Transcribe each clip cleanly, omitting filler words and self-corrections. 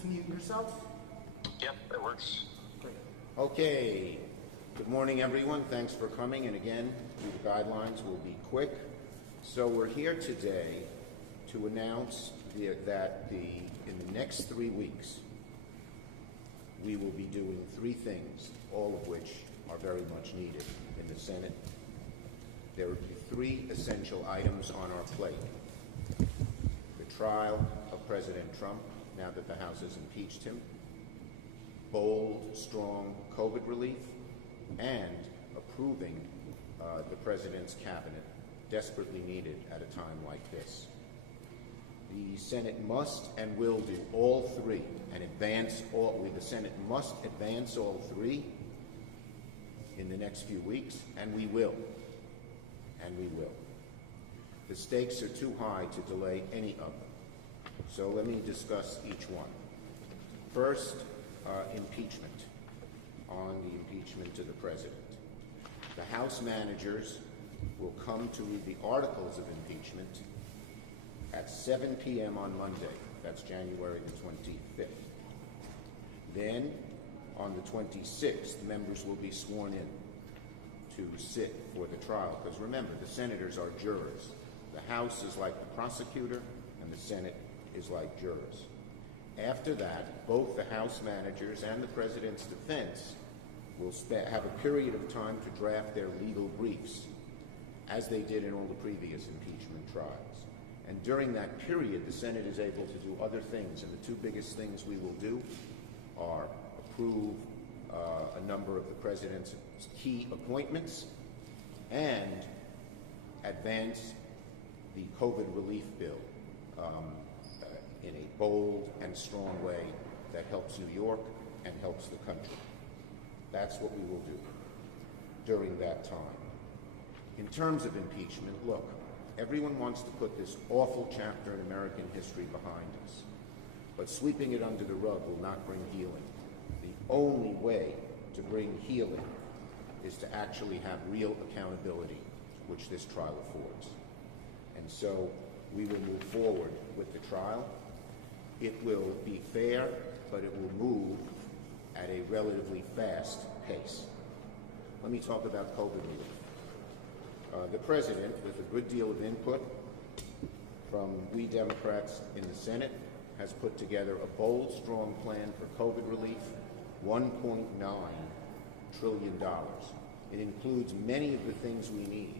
just mute yourself? Yep, it works. Great. Okay. Good morning, everyone. Thanks for coming. And again, the guidelines will be quick. So we're here today to announce that in the next 3 weeks, we will be doing 3 things, all of which are very much needed in the Senate. There will be 3 essential items on our plate. The trial of President Trump, now that the House has impeached him, bold, strong COVID relief, and approving the President's cabinet, desperately needed at a time like this. The Senate must and will do all 3 and the Senate must advance all 3 in the next few weeks, and we will. And we will. The stakes are too high to delay any of them. So let me discuss each one. First, impeachment. On the impeachment to the President. The House managers will come to read the articles of impeachment at 7 p.m. on Monday. That's January the 25th. Then, on the 26th, members will be sworn in to sit for the trial. Because remember, the senators are jurors. The House is like the prosecutor, and the Senate is like jurors. After that, both the House managers and the President's defense will have a period of time to draft their legal briefs, as they did in all the previous impeachment trials. And during that period, the Senate is able to do other things, and the 2 biggest things we will do are approve a number of the President's key appointments and advance the COVID relief bill in a bold and strong way that helps New York and helps the country. That's what we will do during that time. In terms of impeachment, look, everyone wants to put this awful chapter in American history behind us, but sweeping it under the rug will not bring healing. The only way to bring healing is to actually have real accountability, which this trial affords. And so we will move forward with the trial. It will be fair, but it will move at a relatively fast pace. Let me talk about COVID relief. The President, with a good deal of input from we Democrats in the Senate, has put together a bold, strong plan for COVID relief, $1.9 trillion. It includes many of the things we need.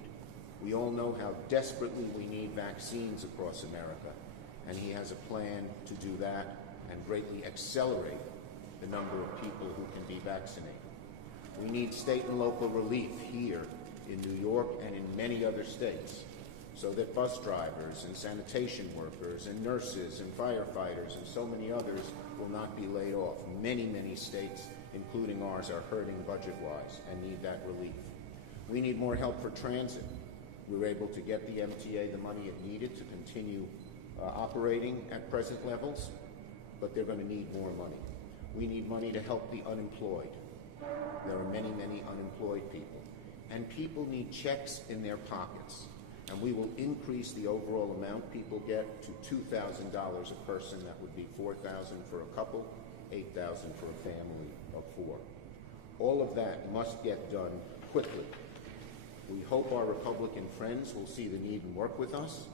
We all know how desperately we need vaccines across America, and he has a plan to do that and greatly accelerate the number of people who can be vaccinated. We need state and local relief here in New York and in many other states, so that bus drivers and sanitation workers and nurses and firefighters and so many others will not be laid off. Many, many states, including ours, are hurting budget-wise and need that relief. We need more help for transit. We were able to get the MTA the money it needed to continue operating at present levels, but they're going to need more money. We need money to help the unemployed. There are many, many unemployed people. And people need checks in their pockets. And we will increase the overall amount people get to $2,000 a person. That would be $4,000 for a couple, $8,000 for a family of 4. All of that must get done quickly. We hope our Republican friends will see the need and work with us,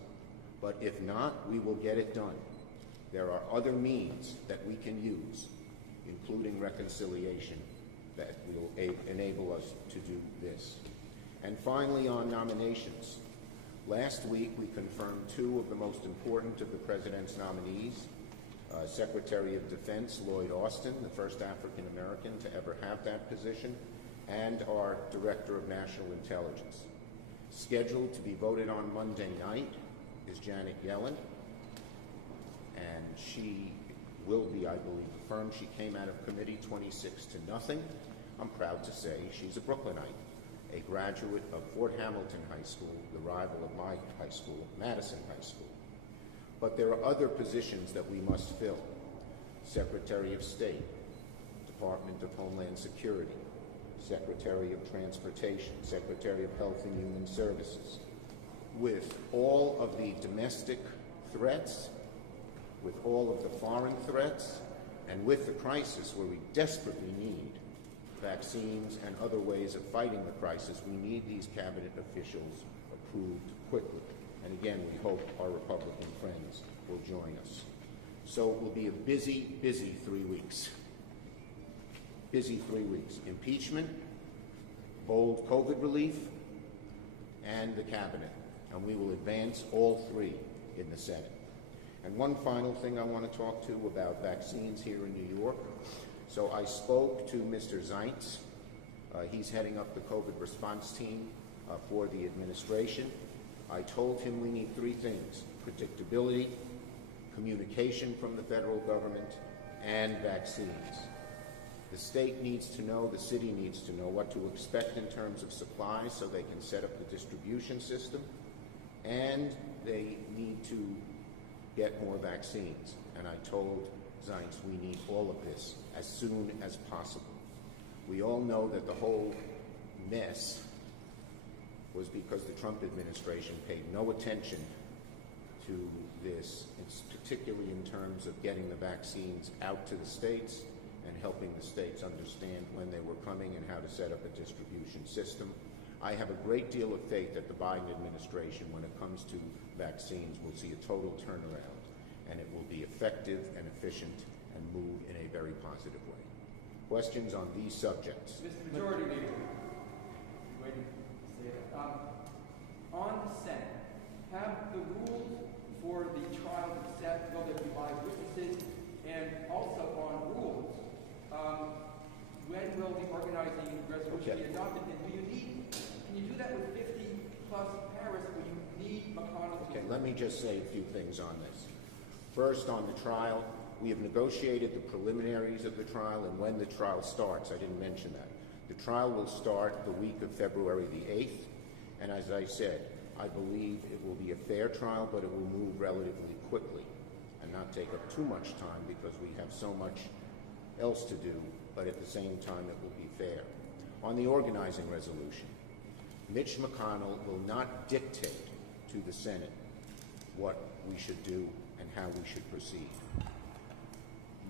but if not, we will get it done. There are other means that we can use, including reconciliation, that will enable us to do this. And finally, on nominations. Last week, we confirmed 2 of the most important of the President's nominees, Secretary of Defense Lloyd Austin, the first African American to ever have that position, and our Director of National Intelligence. Scheduled to be voted on Monday night is Janet Yellen, and she will be, I believe, affirmed. She came out of committee 26-0. I'm proud to say she's a Brooklynite, a graduate of Fort Hamilton High School, the rival of my high school, Madison High School. But there are other positions that we must fill. Secretary of State, Department of Homeland Security, Secretary of Transportation, Secretary of Health and Human Services. With all of the domestic threats, with all of the foreign threats, And with the crisis where we desperately need vaccines and other ways of fighting the crisis, we need these cabinet officials approved quickly. And again, we hope our Republican friends will join us. So it will be a busy, busy 3 weeks. Busy 3 weeks. Impeachment, bold COVID relief, and the cabinet. And we will advance all three in the Senate. And one final thing I want to talk to about vaccines here in New York. So I spoke to Mr. Zients. He's heading up the COVID response team for the administration. I told him we need three things: predictability, communication from the federal government, and vaccines. The state needs to know, the city needs to know what to expect in terms of supplies so they can set up the distribution system, and they need to get more vaccines. And I told Zients we need all of this as soon as possible. We all know that the whole mess was because the Trump administration paid no attention to this, particularly in terms of getting the vaccines out to the states and helping the states understand when they were coming and how to set up a distribution system. I have a great deal of faith that the Biden administration, when it comes to vaccines, will see a total turnaround, and it will be effective and efficient and move in a very positive way. Questions on these subjects? Mr. Majority Leader, waiting to say it. On the Senate, have the rules for the trial been set? Will there be live witnesses? And also on rules, when will the organizing resolution be adopted? And will you need, can you do that with 50 plus Paris, or you need McConnell to? Okay, let me just say a few things on this. First, on the trial, we have negotiated the preliminaries of the trial and when the trial starts. I didn't mention that. The trial will start the week of February the 8th, and as I said, I believe it will be a fair trial, but it will move relatively quickly and not take up too much time because we have so much else to do, but at the same time it will be fair. On the organizing resolution, Mitch McConnell will not dictate to the Senate what we should do and how we should proceed.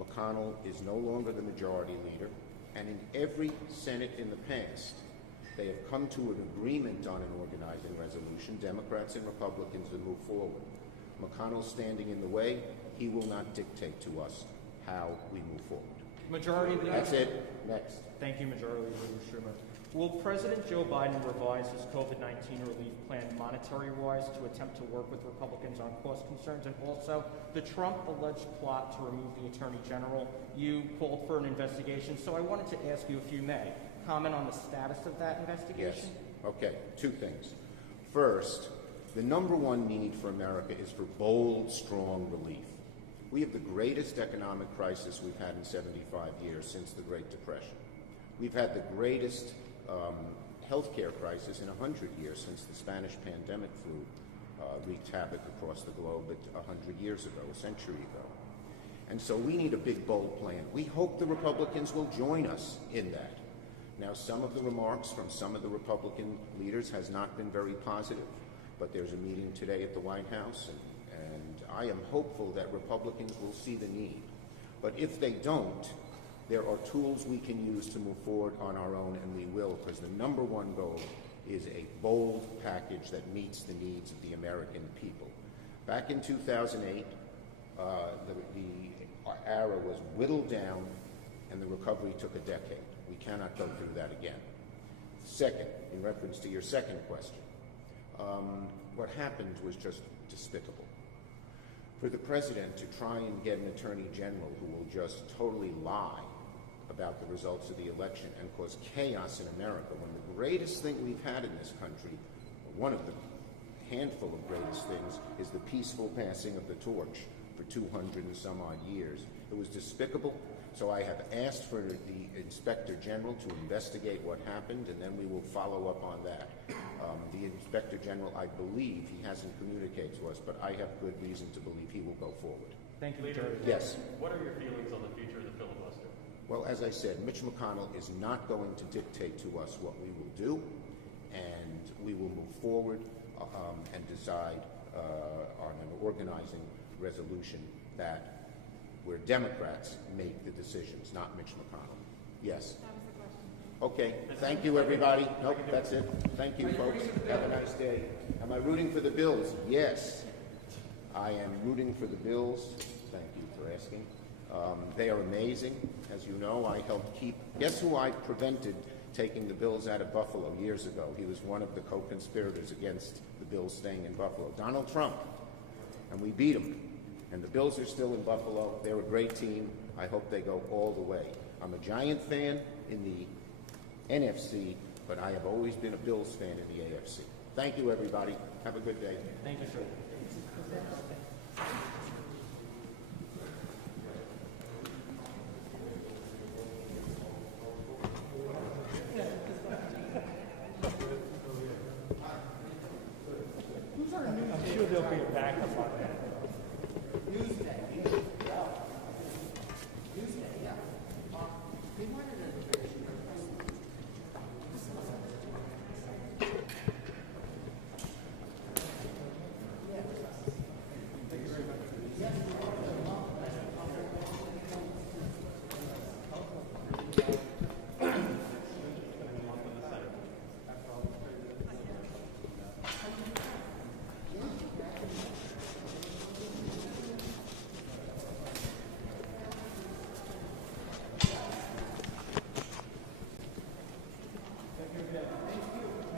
McConnell is no longer the majority leader, and in every Senate in the past, they have come to an agreement on an organizing resolution, Democrats and Republicans, to move forward. McConnell standing in the way, he will not dictate to us how we move forward. Majority Leader. That's it. Next. Thank you, Majority Leader Schumer. Will President Joe Biden revise his COVID-19 relief plan monetary-wise to attempt to work with Republicans on cost concerns? And also, the Trump alleged plot to remove the Attorney General, you called for an investigation, so I wanted to ask you, if you may, comment on the status of that investigation? Yes. Okay, two things. First, the number one need for America is for bold, strong relief. We have the greatest economic crisis we've had in 75 years since the Great Depression. We've had the greatest healthcare crisis in 100 years since the Spanish pandemic flu wreaked havoc across the globe 100 years ago, a century ago. And so we need a big, bold plan. We hope the Republicans will join us in that. Now, some of the remarks from some of the Republican leaders has not been very positive, but there's a meeting today at the White House, and I am hopeful that Republicans will see the need. But if they don't, there are tools we can use to move forward on our own, and we will, because the number one goal is a bold package that meets the needs of the American people. Back in 2008, the era was whittled down, and the recovery took a decade. We cannot go through that again. Second, in reference to your second question, what happened was just despicable. For the president to try and get an attorney general who will just totally lie about the results of the election and cause chaos in America, when the greatest thing we've had in this country, one of the handful of greatest things, is the peaceful passing of the torch for 200 and some odd years. It was despicable. So I have asked for the Inspector General to investigate what happened, and then we will follow up on that. The Inspector General, I believe, he hasn't communicated to us, but I have good reason to believe he will go forward. Thank you, Leader, yes. What are your feelings on the future of the filibuster? Well, as I said, Mitch McConnell is not going to dictate to us what we will do, and we will move forward and decide on an organizing resolution that where Democrats make the decisions, not Mitch McConnell. Yes? That was the question. Okay, thank you, everybody. Nope, that's it. Thank you, folks. Have a nice day. Am I rooting for the Bills? Yes. I am rooting for the Bills. Thank you for asking. They are amazing. As you know, I helped keep... Guess who I prevented taking the Bills out of Buffalo years ago? He was one of the co-conspirators against the Bills staying in Buffalo. Donald Trump. And we beat him. And the Bills are still in Buffalo. They're a great team. I hope they go all the way. I'm a Giant fan in the NFC, but I have always been a Bills fan in the AFC. Thank you, everybody. Have a good day. Thank you, sir. I'm sure there'll be a backup on that.